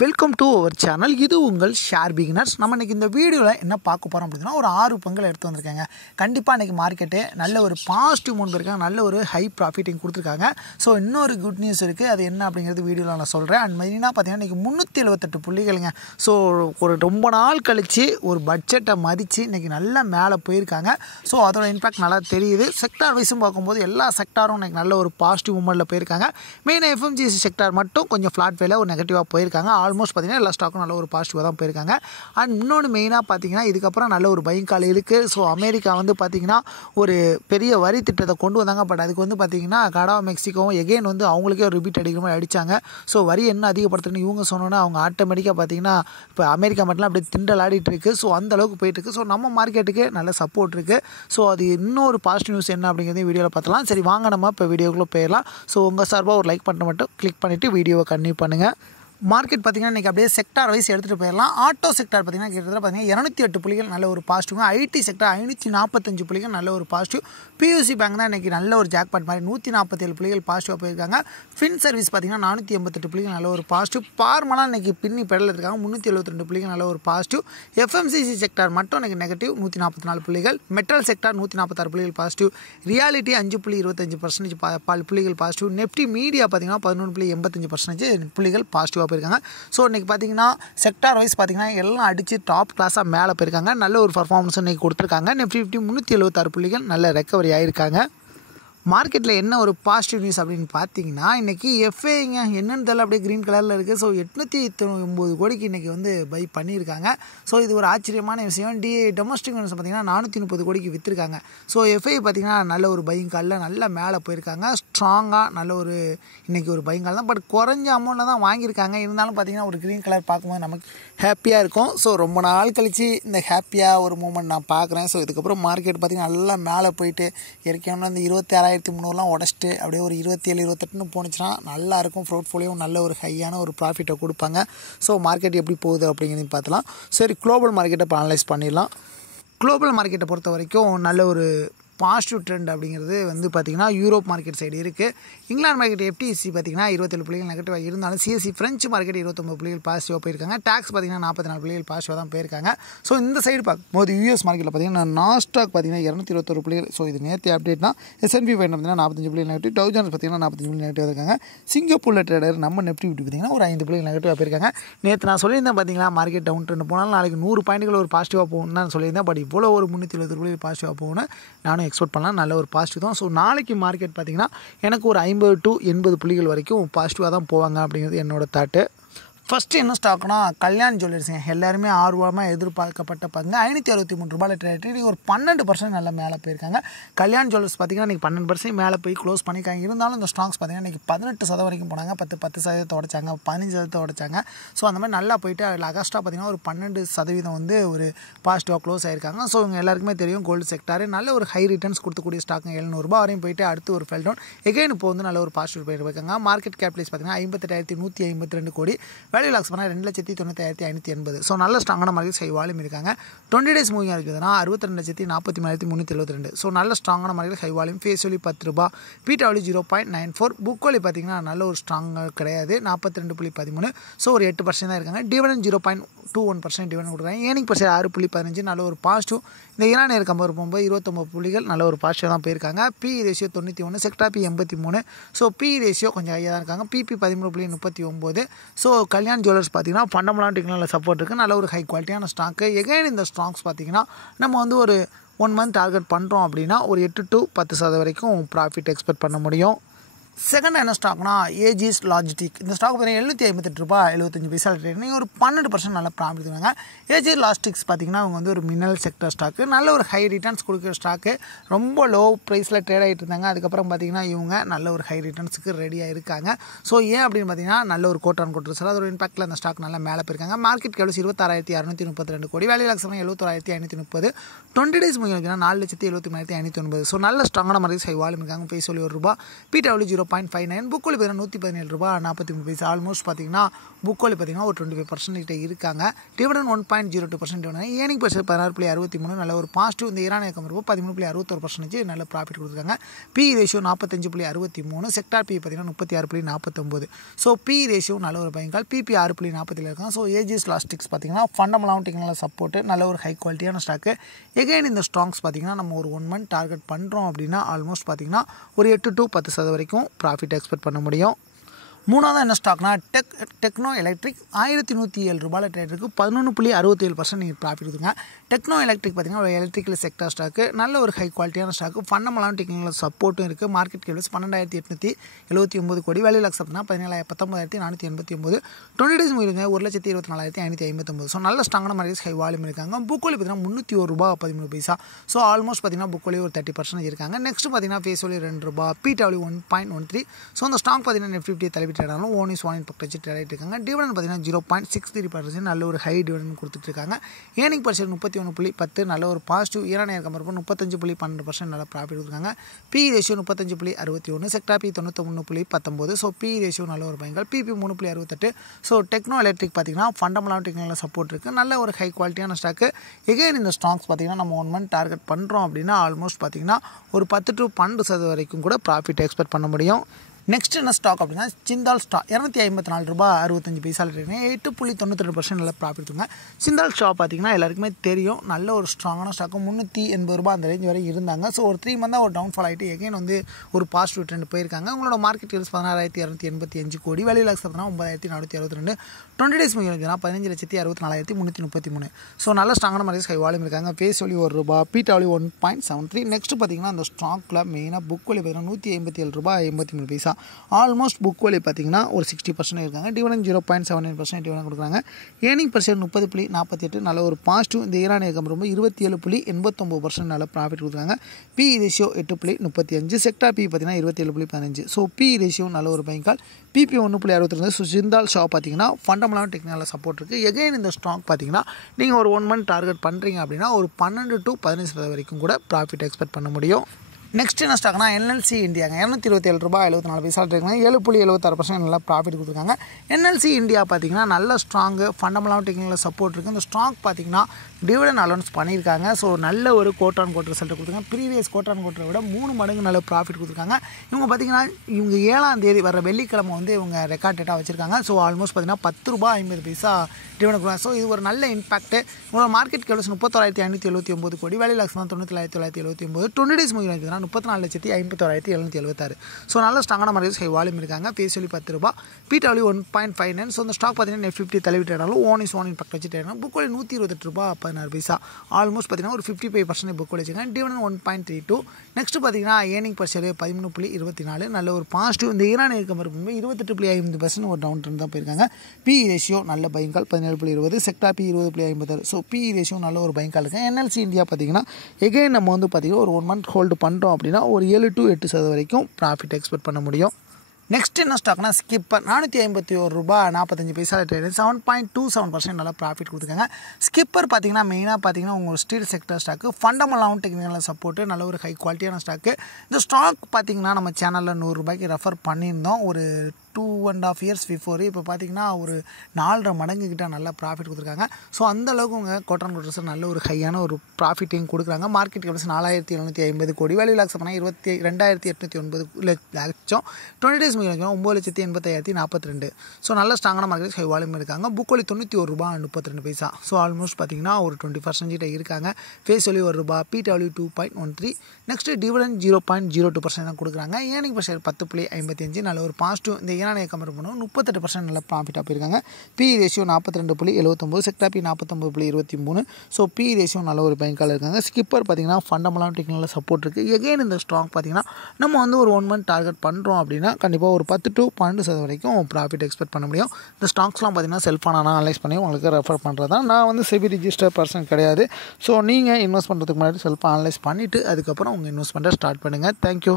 Welcome to our channel. இது உங்கள் share beginners. நம்ம இன்றைக்கி இந்த வீடியோவில் என்ன பார்க்க போகிறோம் அப்படின்னா, ஒரு 6 பங்குகள் எடுத்து வந்திருக்காங்க. கண்டிப்பாக இன்றைக்கி மார்க்கெட்டு நல்ல ஒரு பாசிட்டிவ் மூவ் இருக்காங்க, நல்ல ஒரு ஹை ப்ராஃபிட்டிங் கொடுத்துருக்காங்க. ஸோ இன்னொரு குட் நியூஸ் இருக்குது, அது என்ன அப்படிங்கிறது வீடியோவில் நான் சொல்கிறேன். அண்ட் மெயினாக பார்த்தீங்கன்னா இன்றைக்கி 378 புள்ளிகளுங்க. ஸோ ஒரு ரொம்ப நாள் கழித்து ஒரு பட்ஜெட்டை மதித்து இன்றைக்கி நல்லா மேலே போயிருக்காங்க. ஸோ அதோட இம்பாக்ட் நல்லா தெரியுது. செக்டார் வைஸும் பார்க்கும்போது எல்லா செக்டாரும் இன்றைக்கி நல்ல ஒரு பாசிட்டிவ் மூவ்மெண்ட்டில் போயிருக்காங்க. மெயினாக எஃப்எம்ஜிசி செக்டார் மட்டும் கொஞ்சம் ஃப்ளாட் வேல ஒரு நெகட்டிவாக போயிருக்காங்க. ஆல்மோஸ்ட் பார்த்தீங்கன்னா எல்லா ஸ்டாக்கும் நல்ல ஒரு பாசிட்டிவாக தான் போயிருக்காங்க. அண்ட் இன்னொன்று மெயினாக பார்த்தீங்கன்னா இதுக்கப்புறம் நல்ல ஒரு பையிங் கால் இருக்குது. ஸோ அமெரிக்கா வந்து பார்த்திங்கன்னா ஒரு பெரிய வரி திட்டத்தை கொண்டு வந்தாங்க. பட் அதுக்கு வந்து பார்த்திங்கன்னா கனடா மெக்சிகோவும் எகெயின் வந்து அவங்களுக்கே ஒரு ரிப்பீட் அடிக்கிற மாதிரி அடித்தாங்க. ஸோ வரி என்ன அதிகப்படுத்துன்னு இவங்க சொன்னோன்னா அவங்க ஆட்டோமேட்டிக்காக பார்த்திங்கன்னா இப்போ அமெரிக்கா மட்டும் அப்படியே திண்டல் ஆடிட்டு இருக்குது. ஸோ அந்த அளவுக்கு போயிட்டுருக்கு. ஸோ நம்ம மார்க்கெட்டுக்கு நல்ல சப்போர்ட் இருக்குது. ஸோ அது இன்னொரு பாசிட்டிவ் நியூஸ் என்ன அப்படிங்கிறதையும் வீடியோவில் பார்த்துலாம். சரி வாங்க நம்ம இப்போ வீடியோக்குள்ளே போயிடலாம். ஸோ உங்கள் சார்பாக ஒரு லைக் பண்ணுற மட்டும் கிளிக் பண்ணிவிட்டு வீடியோவை கன்டினியூ பண்ணுங்கள். மார்க்கெட் பார்த்திங்கன்னா இன்றைக்கி அப்படியே செக்டார் வைஸ் எடுத்துகிட்டு போயிடலாம். ஆட்டோ செக்டார் பார்த்திங்கன்னா கிட்டத்தட்ட பார்த்திங்கன்னா 208 புள்ளிகள் நல்ல ஒரு பாசிட்டிவ். ஐடி செக்டார் 545 புள்ளிகள் நல்ல ஒரு பாசிட்டிவ். பியூசி பேங்க் தான் இன்றைக்கி நல்ல ஒரு ஜாக்பாட் மாதிரி 147 புள்ளிகள் பாசிட்டிவாக போயிருக்காங்க. ஃபின் சர்வீஸ் பார்த்திங்கன்னா 488 புள்ளிகள் நல்ல ஒரு பாசிட்டிவ். பார்மலாம் இன்றைக்கி பின்னி பெடல் இருக்காங்க 372 புள்ளிகள் நல்ல ஒரு பாசிட்டிவ். எஃப்எம்சிசி செக்டார் மட்டும் இன்றைக்கி நெகட்டிவ் 144 புள்ளிகள். மெட்டல் செக்டார் 146 புள்ளிகள் பாசிட்டிவ். ரியாலிட்டி 5.25% புள்ளிகள் பாசிட்டிவ். நெஃப்டி மீடியா பார்த்திங்கன்னா 11.85% புள்ளிகள் பாசிட்டிவாக போயிருக்காங்க. ஸோ இன்றைக்கி பார்த்தீங்கன்னா செக்டார் வைஸ் பார்த்தீங்கன்னா எல்லாம் அடித்து டாப் கிளாஸாக மேலே போயிருக்காங்க. நல்ல ஒரு பர்ஃபார்மன்ஸ் இன்றைக்கி கொடுத்துருக்காங்க. நிஃப்டி 376 புள்ளிகள் நல்ல ரெக்கவரி ஆகிருக்காங்க. மார்க்கெட்டில் என்ன ஒரு பாசிட்டிவ் நியூஸ் அப்படின்னு பார்த்தீங்கன்னா இன்றைக்கி எஃப்ஏங்க என்னென்னு தெரியல அப்படியே க்ரீன் கலரில் இருக்குது. ஸோ 899 கோடிக்கு இன்றைக்கி வந்து பை பண்ணியிருக்காங்க. ஸோ இது ஒரு ஆச்சரியமான விஷயம். டொமஸ்டிக் நியூஸ் பார்த்திங்கன்னா 430 கோடிக்கு விற்றுருக்காங்க. ஸோ எஃப்ஐ பார்த்திங்கன்னா நல்ல ஒரு பையிங் காலில் நல்லா மேலே போயிருக்காங்க. ஸ்ட்ராங்காக நல்ல ஒரு இன்றைக்கி ஒரு பையிங் கால் தான். பட் குறைஞ்ச அமௌண்ட்டில் தான் வாங்கியிருக்காங்க. இருந்தாலும் பார்த்திங்கன்னா ஒரு க்ரீன் கலர் பார்க்கும்போது நமக்கு ஹாப்பியாக இருக்கும். ஸோ ரொம்ப நாள் கழித்து இந்த ஹாப்பியாக ஒரு மூமெண்ட் நான் பார்க்குறேன். ஸோ இதுக்கப்புறம் மார்க்கெட் பார்த்திங்கன்னா நல்லா மேலே போயிட்டு ஏற்கனவே இந்த 26,300 உடச்சிட்டு அப்படியே ஒரு 27, 28 போணுச்சுன்னா நல்லாயிருக்கும். போர்ட்ஃபோலியோவும் நல்ல ஒரு ஹையான ஒரு ப்ராஃபிட்டை கொடுப்பாங்க. ஸோ மார்க்கெட் எப்படி போகுது அப்படிங்கிறதையும் பார்த்தலாம். சரி குளோபல் மார்க்கெட்டை இப்போ அனலைஸ் பண்ணிடலாம். குளோபல் மார்க்கெட்டை பொறுத்த வரைக்கும் நல்ல ஒரு பாசிட்டிவ் ட்ரெண்ட் அப்படிங்கிறது வந்து பார்த்திங்கன்னா யூரோப் மார்க்கெட் சைடு இருக்குது. இங்கிலாந்து மார்க்கெட் எஃப்டிசி பார்த்திங்கன்னா 27 புள்ளிகள் நெகட்டிவாக இருந்தாலும் சிஎஸ்சி ஃப்ரெஞ்சு மார்க்கெட் 29 புள்ளிகள் பாசிட்டிவாக போயிருக்காங்க. டாக்ஸ் பார்த்திங்கன்னா 44 புள்ளிகள் பாசிட்டிவாக தான் போயிருக்காங்க. ஸோ இந்த சைடு பார்க்கும்போது யூஎஸ் மார்க்கெட்டில் பார்த்திங்கன்னா நாஸ்டாக் பார்த்திங்கன்னா 221 புள்ளிகள். ஸோ இது நேற்று அப்டேட் தான். S&P 500 பார்த்திங்கன்னா 45 புள்ளிகள் நெகட்டிவ். டவ் ஜோன்ஸ் பார்த்திங்கன்னா 45 புள்ளிகள் நெகட்டிவாக இருக்காங்க. சிங்கப்பூரில் ட்ரேடர் நம்ம நிஃப்டி பார்த்திங்கன்னா ஒரு 5 புள்ளிகள் நெகட்டிவாக போயிருக்காங்க. நேற்று நான் சொல்லியிருந்தேன் பார்த்திங்களா மார்க்கெட் டவுன் ட்ரெண்ட் போனாலும் நாளைக்கு 100 பாயிண்ட்கள் ஒரு பாசிட்டிவாக போகணும்னு நான் சொல்லியிருந்தேன். பட் இவ்வளோ ஒரு 370 புள்ளிகள் பாசிட்டிவாக போகணும்னு நானும் எக்ஸ்பெக்ட் பண்ணலாம். நல்ல ஒரு பாசிட்டிவ் தான். ஸோ நாளைக்கு மார்க்கெட் பார்த்திங்கன்னா எனக்கு ஒரு 50 to 80 புள்ளிகள் வரைக்கும் பாசிட்டிவாக தான் போவாங்க அப்படிங்கிறது என்னோடய தாட்டு. ஃபஸ்ட்டு என்ன ஸ்டாக்னா கல்யாண் ஜுவல்லர்ஸுங்க. எல்லாருமே ஆர்வமாக எதிர்பார்க்கப்பட்ட பங்கு 563 ரூபாயில் ட்ரேட் ஆகிட்டு ஒரு 12% நல்லா மேலே போயிருக்காங்க. கல்யாண் ஜுவல்லர்ஸ் பார்த்திங்கன்னா இன்றைக்கி 12% மேலே போய் க்ளோஸ் பண்ணியிருக்காங்க. இருந்தாலும் இந்த ஸ்டாக்ஸ் பார்த்திங்கன்னா இன்றைக்கி 18% வரைக்கும் போனாங்க. 10% உடைச்சாங்க, 15% உடைச்சாங்க. ஸோ அந்த மாதிரி நல்லா போயிட்டு அதில் அகஸ்ட்டாக பார்த்திங்கன்னா ஒரு 12% வந்து ஒரு பாசிட்டிவாக க்ளோஸ் ஆகிருக்காங்க. ஸோ இவங்க எல்லாருக்குமே தெரியும் கோல்டு செக்டார் நல்ல ஒரு ஹை ரிட்டர்ன்ஸ் கொடுக்கக்கூடிய ஸ்டாக் 700 ரூபா வரையும் போயிட்டு அடுத்து ஒரு ஃபெல் டவுன் எகைன் இப்போ வந்து நல்ல ஒரு பாசிட்டிவ் போயிருக்காங்க. மார்க்கெட் கேபிட்டலைஸ் பார்த்திங்கன்னா 58,152 கோடி. வேல்யூ லாக்ஸ் பண்ணால் 2,95,580. ஸோ நல்ல ஸ்ட்ராங்கான மார்க்கெட் ஹை வால்யூம் இருக்காங்க. 20 days மூவிங் இருக்குதுன்னா 62,43,372. ஸோ நல்ல ஸ்ட்ராங்கான market high volume. Face value 10 ரூபா. பீட்டாவலி 0.94. புக் வேல்யூ பார்த்திங்கன்னா நல்ல ஒரு ஸ்ட்ராங்காக கிடையாது 42.13. ஸோ ஒரு 8% தான் இருக்காங்க. டிவிடெண்ட் 0.21% டிவிடெண்ட் கொடுக்குறாங்க. ஏர்னிங் பர் ஷேர் 6.15 நல்ல ஒரு பாசிட்டிவ். இந்த ஈரான் கம்பேர் போகும்போது 29 புள்ளிகள் நல்ல ஒரு பாசிட்டிவ் தான் போயிருக்காங்க. B ratio 91, sector B 83. So B ratio கொஞ்சம் ஹையாக தான் இருக்காங்க. பிபி 13.39. ஸோ கல்யாண் ஜுவல்லர்ஸ் பார்த்திங்கன்னா ஃபண்டமெண்டல் நல்ல சப்போர்ட் இருக்குது. நல்ல ஒரு ஹை குவாலிட்டியான ஸ்டாக்கு. எகைன் இந்த ஸ்டாக்ஸ் பார்த்திங்கன்னா நம்ம வந்து ஒரு 1 month டார்கெட் பண்ணுறோம் அப்படின்னா ஒரு 8 to 10% வரைக்கும் ப்ராஃபிட் எக்ஸ்பெக்ட் பண்ண முடியும். செகண்ட் என்ன ஸ்டாக்னா ஏஜிஸ் லாஜிஸ்டிக். இந்த ஸ்டாக் பார்த்தீங்கன்னா 758 ரூபா 75 பைசா ட்ரேட் நீங்கள் ஒரு 12% நல்ல ப்ராஃபிட் கொடுங்க. ஏஜிஸ் லாஜிஸ்டிக்ஸ் பார்த்திங்கன்னா அவங்க வந்து ஒரு மினரல் செக்டர் ஸ்டாக்கு. நல்ல ஒரு ஹை ரிட்டர்ன்ஸ் கொடுக்குற ஸ்டாக்கு. ரொம்ப லோ ப்ரைஸில் ட்ரேட் ஆகிட்டு இருந்தாங்க. அதுக்கப்புறம் பார்த்திங்கன்னா இவங்க நல்ல ஒரு ஹை ரிட்டர்ன்ஸுக்கு ரெடியாக இருக்காங்க. ஸோ ஏன் அப்படின்னு பார்த்தீங்கன்னா நல்ல ஒரு கோட்டான் கொடுத்துரு அது ஒரு இம்பாக்டில் அந்த ஸ்டாக் நல்லா மேலே போயிருக்காங்க. மார்க்கெட் கேப்ஸ் 26,632 கோடி. Value lakhs 71,530. 20 days moving 4,73,590. So நல்ல ஸ்ட்ராங்கான மார்க்கெட் ஹை வால்யூம் இருக்காங்க. ஃபேஸ் வேல்யூ 1 ரூபா. பீட்டாவலி 0. 0.59. புக் வேல்யூ பார்த்தீங்கன்னா ₹117.43. ஆல்மோஸ்ட் பார்த்தீங்கன்னா புக் வேல்யூ பார்த்தீங்கன்னா ஒரு 25% இருக்காங்க. Dividend 1.02% dividend. Earning per share 16.63. நல்ல ஒரு பாசிட்டிவ். இந்த ஈரான் இயக்கம் 13.61% நல்ல ப்ராஃபிட் கொடுத்துருக்காங்க. B ratio 45.63. செக்டார் பி பார்த்தீங்கன்னா 36.49. ஸோ பி ரேஷியோ நல்ல ஒரு பயன்கால். பிபி 6.47 இருக்காங்க. ஸோ ஏஜிஎஸ் லாஸ்டிக்ஸ் பார்த்தீங்கன்னா ஃபண்டமெண்டலாகவும் டெக்னிக்கலாக சப்போர்ட்டு நல்ல ஒரு ஹை குவாலிட்டியான ஸ்டாக்கு. எகைன் இந்த ஸ்டாக்ஸ் பார்த்தீங்கன்னா நம்ம ஒரு 1 மந்த் டார்கெட் பண்ணுறோம் அப்படின்னா ஆல்மோஸ்ட் பார்த்தீங்கன்னா ஒரு 8 to 10% வரைக்கும் ப்ராஃபிட் எக்ஸ்பெக்ட் பண்ண முடியும். மூணாவது என்ன ஸ்டாக்னா டெக்னோ எலக்ட்ரிக் ₹1107 ட்ரேட் இருக்குது. 11.67% நீங்கள் ப்ராஃபிட் இருக்குங்க. டெக்னோ எலக்ட்ரிக் பார்த்தீங்கன்னா ஒரு எலக்ட்ரிக்கல் செக்டர் ஸ்டாக்கு. நல்ல ஒரு ஹை குவாலிட்டியான ஸ்டாக்கு. ஃபண்டமெண்டலான டெக்னிக்கல் சப்போர்ட்டும் இருக்குது. மார்க்கெட் கேபிள்ஸ் 12,879 கோடி. வேல்யூ லாக்ஸ் அப்படின்னா 19,489. 20 டேஸ் முடியுங்க 1,24,559. ஸோ நல்ல ஸ்ட்ராங்கான மார்க்கெட்ஸ் ஹை வால்யூம் இருக்காங்க. புக் வேல்யூ பார்த்தீங்கன்னா ₹301.13. ஸோ ஆல்மோஸ்ட் பார்த்தீங்கன்னா புக் வேல்யூ ஒரு 30% இருக்காங்க. நெக்ஸ்ட் பார்த்தீங்கன்னா ஃபேஸ் வேல்யூ ₹2. பிடபிள்யூ 1.13. ஸோ அந்த ஸ்டாக் பார்த்தீங்கன்னா Nifty தலைவி ட்ரேடாலும் ஓன் இஸ் ஒன் பக்கம் வச்சு ட்ரேட் இருக்காங்க. டிவிடெண்ட் பார்த்தீங்கன்னா 0.63% நல்ல ஒரு ஹை டிவிடெண்ட் கொடுத்துட்டு இருக்காங்க. ஏர்னிங் பர் ஷேர் 31.10 நல்ல ஒரு பாசிட்டிவ். ஈரான் இயக்கம் 35.12% நல்ல ப்ராஃபிட் கொடுக்குறாங்க. B ratio 35.61. Sector B 93.19. So B ratio நல்ல ஒரு பயன்கள். பிபி 3.68. ஸோ டெக்னோ எலக்ட்ரிக் பார்த்தீங்கன்னா ஃபண்டமெண்டலான டெக்னிக்கல் சப்போர்ட் இருக்குது. நல்ல ஒரு ஹை குவாலிட்டியான ஸ்டாக்கு. எகைன் இந்த ஸ்டாக்ஸ் பார்த்தீங்கன்னா நம்ம 1 மந்த் டார்கெட் பண்ணுறோம் அப்படின்னா ஆல்மோஸ்ட் பார்த்தீங்கன்னா ஒரு 10 to 12% வரைக்கும் கூட ப்ராஃபிட் எக்ஸ்பெக்ட் பண்ண முடியும். நெக்ஸ்ட் என்ன ஸ்டாக் அப்படின்னா ஜிந்தால் ஸ்டாக் ₹254.65 8.92% நல்ல ப்ராஃபிட் இருக்குங்க. ஜிந்தால் ஸ்டாக் பார்த்தீங்கன்னா எல்லாருக்குமே தெரியும் நல்ல ஒரு ஸ்ட்ராங்கான ஸ்டாக்கு. ₹380 அந்த ரேஞ்ச் வரை இருந்தாங்க. ஸோ ஒரு 3 மந்தாக ஒரு டவுன்ஃபால் ஆகிட்டு எகைன் வந்து ஒரு பாசிட்டிவ் ட்ரெண்ட் போயிருக்காங்க. உங்களோட மார்க்கெட் கேபிள்ஸ் 16,285 கோடி. வேல்யூ லாக்ஸ் பார்த்தீங்கன்னா 9,462. 20 டேஸ் முடிஞ்சுன்னா 15,64,333. ஸோ நல்ல ஸ்ட்ராங்கான மார்க்கெட்ஸ் ஹை வால்யூம் இருக்காங்க. Face value ₹1. பிடபிள்யூ 1.73. நெக்ஸ்ட் பார்த்தீங்கன்னா அந்த ஸ்டாக்கில் மெயினாக புக் வேல்யூ பார்த்தீங்கன்னா ₹157.83. ஆல்மோஸ்ட் புக் வேல்யூ பார்த்தீங்கன்னா ஒரு 60% இருக்காங்க. டிவிடெண்ட் 0.79% டிவிடெண்ட் கொடுக்குறாங்க. ஏர்னிங் பர் ஷேர் 30.48 நல்ல ஒரு பாசிட்டிவ். இந்த ஈரான் இயக்கம் 27.89% நல்ல ப்ராஃபிட் கொடுக்குறாங்க. B ratio 8.35. செக்டார் பி பார்த்தீங்கன்னா 27.15. ஸோ பி ரேஷியோ நல்ல ஒரு பயன்கால். பிபி 1.62. ஸோ ஜிந்தால் ஷாப் பார்த்தீங்கன்னா ஃபண்டமெண்டலான டெக்னிக்கல் சப்போர்ட் இருக்குது. எகைன் இந்த ஸ்டாக் பார்த்தீங்கன்னா நீங்கள் ஒரு 1 மந்த் டார்கெட் பண்ணுறீங்க அப்படின்னா ஒரு 12 to 15% வரைக்கும் கூட ப்ராஃபிட் எக்ஸ்பெக்ட் பண்ண முடியும். நெக்ஸ்ட் என்ன ஸ்டாக்னா என்எல்சி இந்தியாங்க ₹227.74 இருக்காங்க. 7.76% நல்லா ப்ராஃபிட் கொடுத்துருக்காங்க. என்எல்சி இந்தியா பார்த்தீங்கன்னா நல்ல ஸ்ட்ராங்கு ஃபண்டமெண்டலான டெக்னிக்கல் சப்போர்ட் இருக்குது. இந்த ஸ்டாக் பார்த்தீங்கன்னா டிவிடெண்ட் அலௌன்ஸ் பண்ணியிருக்காங்க. ஸோ நல்ல ஒரு கோட் ஆன் கோட் ரிசல்ட் கொடுத்துருக்காங்க. ப்ரீவியஸ் கோட் ஆன் கோட்டை விட 3 மடங்கு நல்ல ப்ராஃபிட் கொடுத்துருக்காங்க. இவங்க பார்த்தீங்கன்னா இவங்க 7ஆம் தேதி வர வெள்ளிக்கிழமை வந்து இவங்க ரெக்கார்ட் டேட்டாக வச்சுருக்காங்க. ஸோ ஆல்மோஸ்ட் பார்த்தீங்கன்னா ₹10.50 டிவிடெண்ட் கொடுக்குறாங்க. ஸோ இது ஒரு நல்ல இம்பாக்ட். உங்களோட மார்க்கெட் கேபிள்ஸ் 31,579 கோடி. வேல்யூ லாக்ஸ் 97,979. 20 டேஸ் முடிஞ்சு 34,51,776. ஸோ நல்ல ஸ்ட்ராங்கான மார்க்கெட்ஸ் ஹை வால்யூம் இருக்காங்க. Face value ₹10. பிடபிள்யூ 1.59. ஸோ இந்த ஸ்டாக் பார்த்தீங்கன்னா Nifty தலைவி ட்ரேடாலும் ஓன் இஸ் ஒன் பக்கம் வச்சு ட்ரேட். Book value ₹128.16. ஆல்மோஸ்ட் பார்த்தீங்கன்னா ஒரு 55% புக் வேல்யூ வச்சுருக்காங்க. டிவிடெண்ட் 1.32. நெக்ஸ்ட் பார்த்தீங்கன்னா ஏர்னிங் பர் ஷேர் 13.24 நல்ல ஒரு பாசிட்டிவ். இந்த ஈரான் இயக்கம் 28.50% ஒரு டவுன் ட்ரெண்ட் தான் போயிருக்காங்க. பி ரேஷியோ நல்ல பயன்கால் 17.20. Sector B 20.56. So B ratio நல்ல ஒரு பயன்கால் இருக்குது. என்எல்சி இந்தியா பார்த்தீங்கன்னா எகைன் நம்ம வந்து பார்த்தீங்கன்னா ஒரு 1 மந்த் ஹோல்டு பண்ணுறோம் அப்படின்னா ஒரு 7 to 8% வரைக்கும் ப்ராஃபிட் எக்ஸ்பெக்ட் பண்ண முடியும். நெக்ஸ்ட் என்ன ஸ்டாக்னா ஸ்கிப்பர் ₹451.45 ட்ரேட் 7.27% நல்லா ப்ராஃபிட் கொடுத்துருக்காங்க. ஸ்கிப்பர் பார்த்தீங்கன்னா மெயினாக பார்த்தீங்கன்னா உங்கள் ஸ்டீல் செக்டர் ஸ்டாக்கு. ஃபண்டமெண்டலாகவும் டெக்னிக்கல் சப்போர்ட்டு நல்ல ஒரு ஹை குவாலிட்டியான ஸ்டாக்கு. இந்த ஸ்டாக் பார்த்தீங்கன்னா நம்ம சேனலில் ₹100 ரெஃபர் பண்ணியிருந்தோம் ஒரு 2.5 years பிஃபோர். இப்போ பார்த்தீங்கன்னா ஒரு 4.5 மடங்கு கிட்ட நல்லா ப்ராஃபிட் கொடுத்துருக்காங்க. ஸோ அந்தளவுக்கு உங்கள் கோட்டான் கோட்டர்ஸ் நல்ல ஒரு ஹையான ஒரு ப்ராஃபிட்டையும் கொடுக்குறாங்க. மார்க்கெட் கேபிள்ஸ் 4,750 கோடி. வேல்யூ லாக்ஸ் பண்ணால் 22,809 லட்சம். 20 டேஸ் முடிஞ்சு 9,85,042. ஸோ நல்ல ஸ்ட்ராங்கான மார்க்கெட் ஹை வால்யூம் இருக்காங்க. Book value ₹91.32. ஸோ ஆல்மோஸ்ட் பார்த்தீங்கன்னா ஒரு 20% இருக்காங்க. Face value ₹1. PW 2.13. Next dividend 0.02% தான் கொடுக்குறாங்க. ஏர்னிங் பர் ஷேர் 10.55 நல்ல ஒரு பாசிட்டிவ். இந்த ஈரானிய கம்பேர் பண்ணுவோம் 38% நல்ல ப்ராஃபிட்டாக போயிருக்காங்க. B ratio 42.79. Sector B 49.23. So B ratio நல்ல ஒரு பயன்கால் இருக்காங்க. ஸ்கிப்பர் பார்த்தீங்கன்னா ஃபண்டமெண்டலான டெக்னிக்கல் சப்போர்ட் இருக்குது. எகைன் இந்த ஸ்டாக் பார்த்தீங்கன்னா நம்ம வந்து ஒரு 1 மந்த் டார்கெட் பண்ணுறோம் அப்படின்னா கண்டிப்பாக ஒரு 10 to 12% வரைக்கும் ப்ராஃபிட் எக்ஸ்பெக்ட் பண்ண முடியும். இந்த ஸ்டாக்ஸ்லாம் பார்த்தீங்கன்னா செல்ஃபான அனலைஸ் பண்ணி உங்களுக்கு ரெஃபர் பண்ணுறது தான். நான் வந்து செபி ரிஜிஸ்டர் பர்சன் கிடையாது. ஸோ நீங்கள் இன்வெஸ்ட் பண்ணுறதுக்கு முன்னாடி செல்ஃபாக அனலைஸ் பண்ணிவிட்டு அதுக்கப்புறம் உங்கள் இன்வெஸ்ட்மெண்ட்டை ஸ்டார்ட் பண்ணுங்கள். தேங்க்யூ.